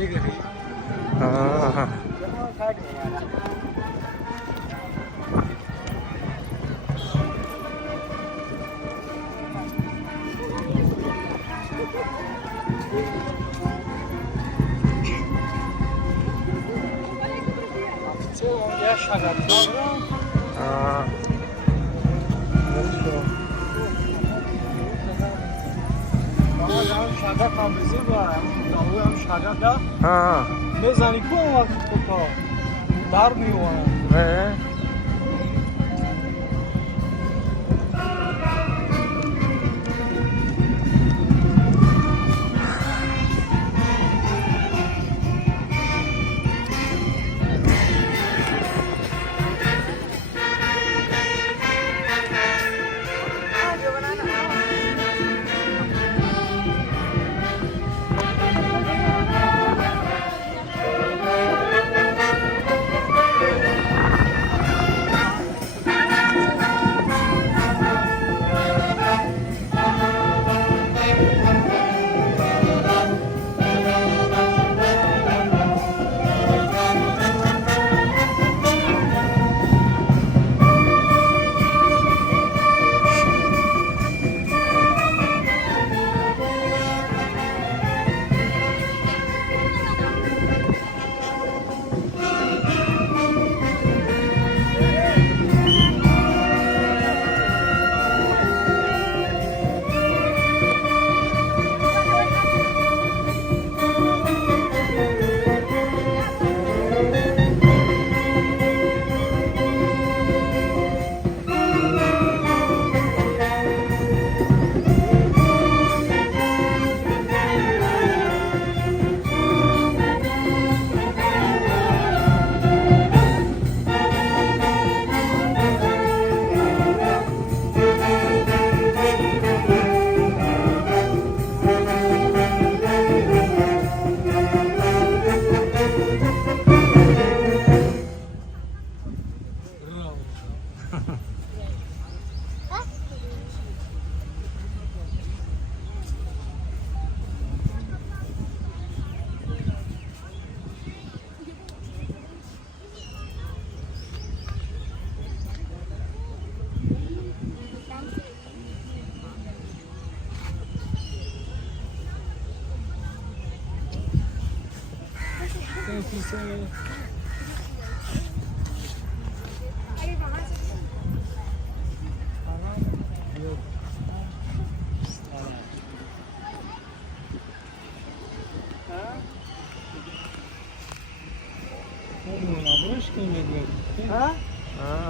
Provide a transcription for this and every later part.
हाँ हाँ میزنی کو اون وقت تو در میوانه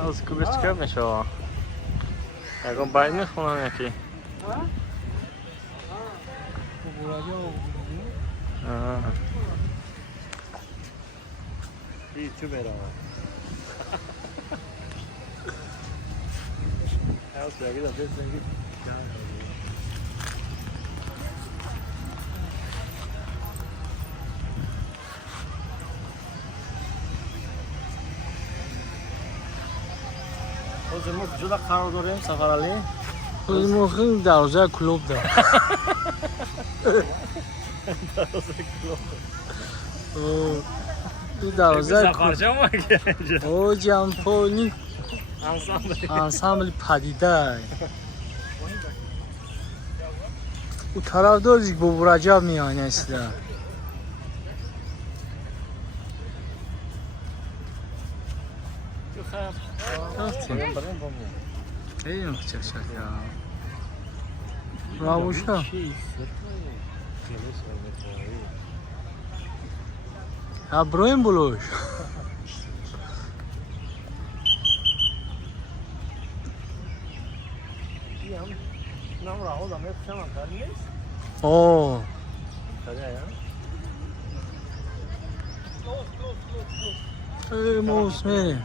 از کوبه چکار میشه اگه باید میخونم یکی چه برام هاوس بگید از زنگی ما کجا قرار داریم سفر علی؟ ما خیلی دروازه کلوب دارم دروازه کلوب این دروازه سفرچه ما که اینجا او جمپونی انسامبل پدیده او طرف دارید با برجا میان اصلا ای نکته شد یا رابوشا ها برویم بلوش اوه ای موسمی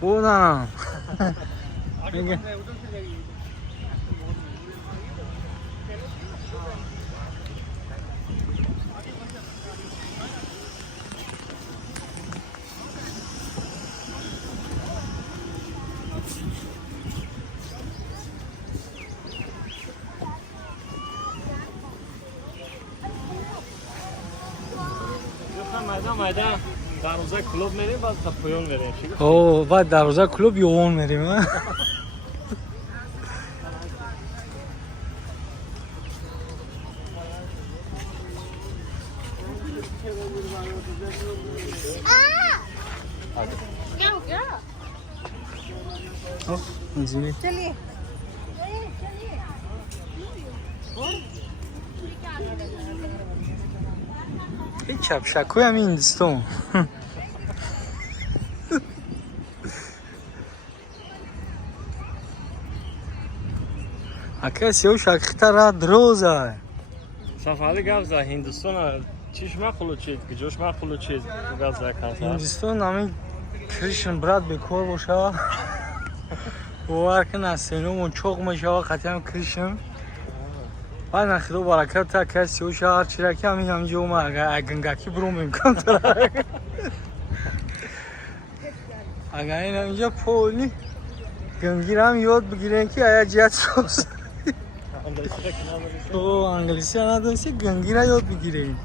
بودم майда майда дарвозаи клуб мерем, баъд та поён мерем. О, баъд дарвозаи клуб ёвон мерем, а? क्या हो गया? चलिए चलिए چپشکوی هم هندوستان اکه سیو شکیتا را دروزه Safari gavza Hindistona çiş maqulu çiz, gijoş maqulu çiz gavza kansa. هندوستان همین کرشن براد بکار باشه باور کن از سینومون چوق میشه و خطی هم کرشن بعد نخیدو برکت تا کسی و شهر چیرکی همین همینجا اومد اگنگاکی بروم امکان داره اگر این همینجا پولی گنگیر هم یاد بگیرن که ایا جت شوز او انگلیسی هم ندارسی گنگیر هم یاد بگیرن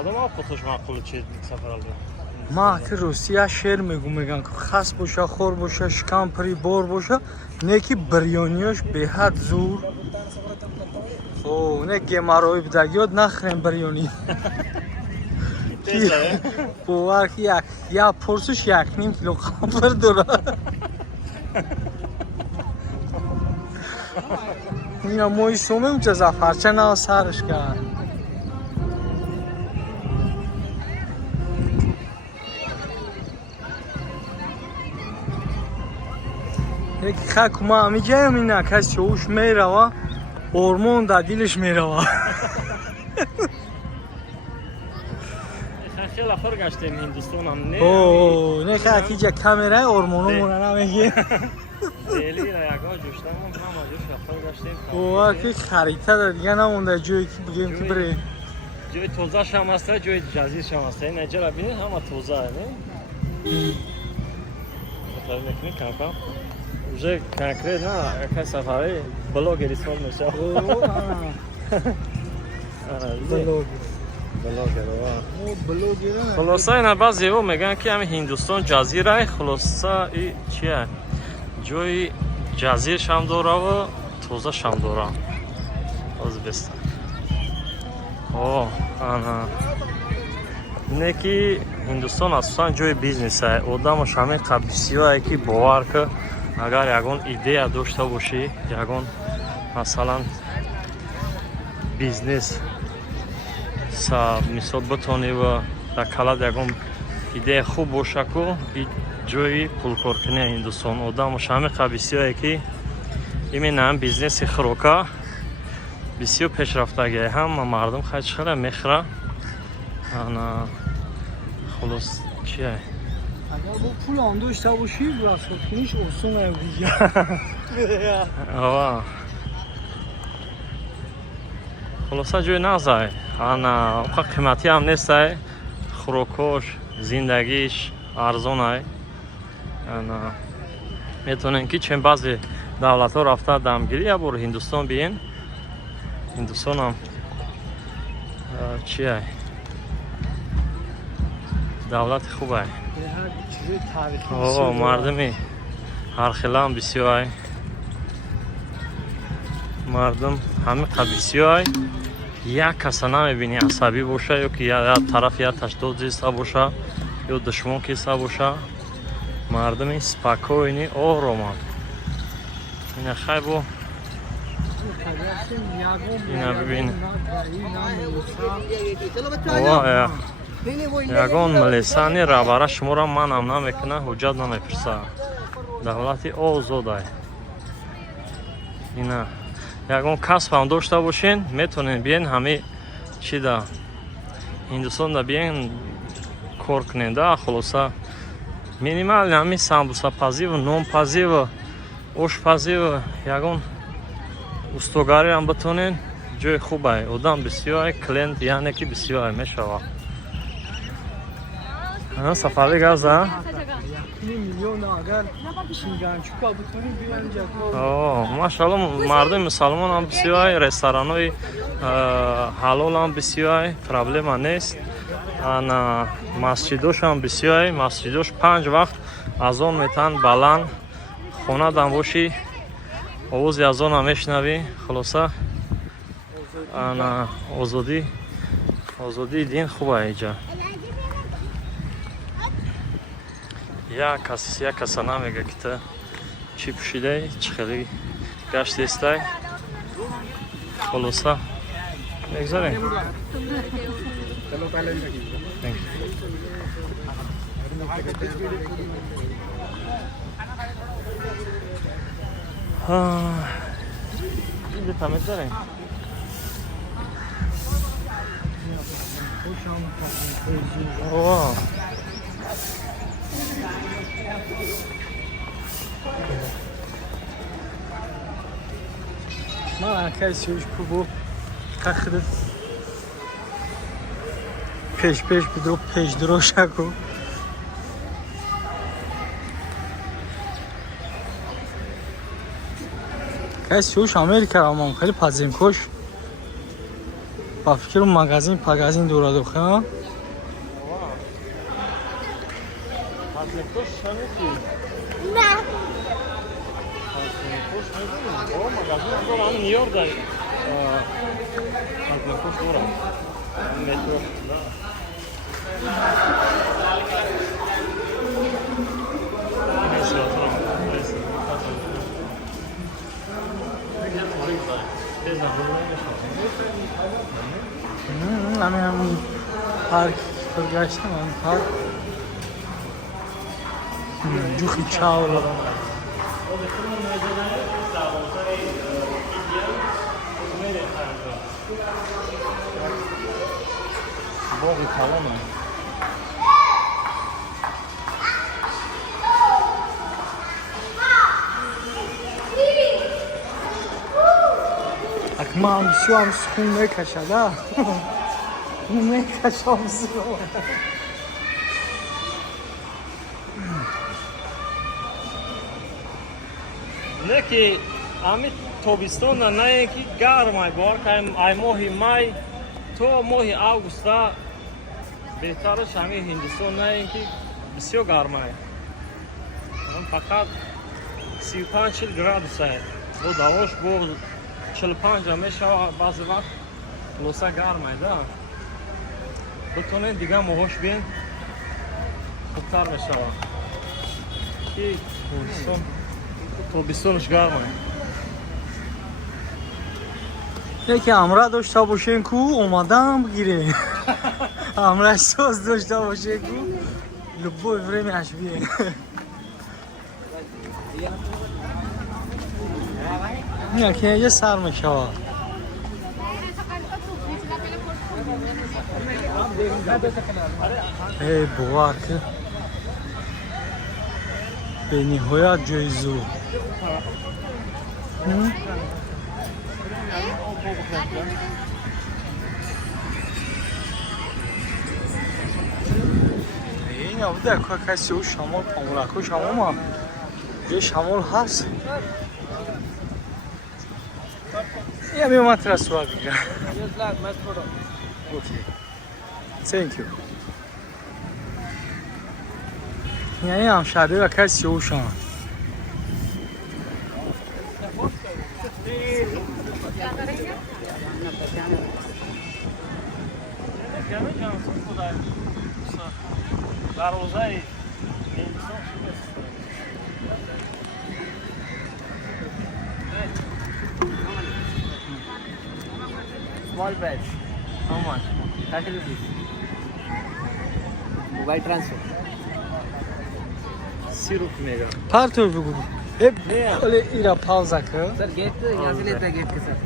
Adam ha fotoş maqulu çiz safar aldı. ما که روسیه شعر میگم که خاص باشه خور باشه شکم پری بار باشه نه که بریانیاش به حد زور او نه گماروی بدگیاد نخریم بریانی باور که یا پرسش 1.5 کیلو خامپر داره اینا موی سومه اونچه زفرچه نه سرش کرد یک خاک ما همیجایم اینا کسی اوش میروه هورمون در دلش میروه خیلی فرق گشتیم هندوستان هم نه. اوه نه خاکی جا کامرای هورمونو مونه نمیگه دیلی را یکا جوشتم هم جوش فرق گشتیم. اوه که خریطه در دیگه نمونده جوی که بگیم که بره جوی توزه شم هسته جوی جزیر شم هسته اینجا را بینید همه توزه نه بطور نکنی کنکم уже конкретно какая сафари блогер исмол меша блогер خلاصه اینا بعضی ها میگن که همین هندوستان جزیره خلاصه ای چیه جوی جزیر شم داره و توزه شم داره ازبستان اوه آنها اینه که هندوستان اصلا جوی بیزنس های آدمش همه قبیسی هایی که باور که اگر یکون ایده داشته باشی یکون مثلا بیزنس مثال بتونی و در کلاد یکون ایده خوب باشه که جوی پول کار کنی هندوستان آدمش همه قبیسی هایی که این هم بیزنس خروکا بسیار پیشرفتگی هم مردم خیلی میخره خلاص چیه اگر با پول آن داشته باشی براسخت کنیش اصلا دیگه آه خلاصه جوی نزای انا قیمتی هم نیست خوراکش زندگیش ارزان های میتونین که چند بعضی دولت ها رفته دمگیری یا برو هندوستان بیین هندوستان هم چیه دولت خوبه اوه مردمی هر خیلی بسیار مردم همه قبیسی یک کس نمیبینی عصبی باشه یا که یا طرف یا تشدید زیسته باشه یا دشمن کیسته باشه مردمی سپاکوینی آرومان این خیلی بو اینا ببین اوه یگان ملیسانی رابره شما را من هم نمیکنه حجت نمیپرسه دولتی آزاده اینا یگان کسب هم داشته باشین میتونین بیین همه چی دا هندوستان دا بیین کار کنین دا خلاصه مینیمال همه سامبوسا پزی و نون پزی و اوش پزی و یگان استوگاری هم بتونین جای خوبه آدم بسیار کلینت یعنی که بسیار میشوه ها سفاری گازا میلیون اگر شینگانچوکا بتونیم بیان جاکو اوه ماشاءالله مردم مسلمان هم بسیار رستورانای حلال هم بسیار پرابلم نیست انا مسجدوش هم بسیار مسجدوش 5 وقت از اون میتن بلند خونه دم باشی آواز از اون هم میشنوی خلاصه انا آزادی دین خوبه اینجا یک کس نمیگه که تو چی پوشیده چی خیلی گشت استه خلاصه بگذاریم این تمیز داریم اوه ما کسی już próbował kachry peş بدرو peş دروشکو کسی już آمریکا هم خیلی پذیم کش با فکر مغازین دورا دوخه ها نیویورک داری خوش دورم مترو همین پارک برگشتم همین پارک جوخی چاولا باقی تمامه اکما همسو خون میکشده خون میکشه همسو نه که امی تابستان نه که گرمه بار که ای ماه مای تو ماه آگوست بهترش همین هندوستان نه که بسیار گرمه فقط 35-40 گرادوس با دواش با 45 میشه بعضی وقت خلاصه گرمه ده بتونین دیگه ماهاش بین خوبتر میشه که تابستانش گرمه یکی امرا داشته باشین کو اومدم بگیره امرا ساز داشته باشه کو لبو فرمی عشبیه یکی یه سر میشه ای بوار که به نهایت جایزو این نبوده که کسی او شمال پامولکو شمال ما یه شمال هست یه بیم من ترسوار بگیرم Thank you. یعنی هم شده و کسی او شما Small batch. How much? 30 rupees. Mobile transfer. Syrup mega. پرتو بگو ایرا پاوزا که Sir, gate यहाँ से लेते हैं gate के sir.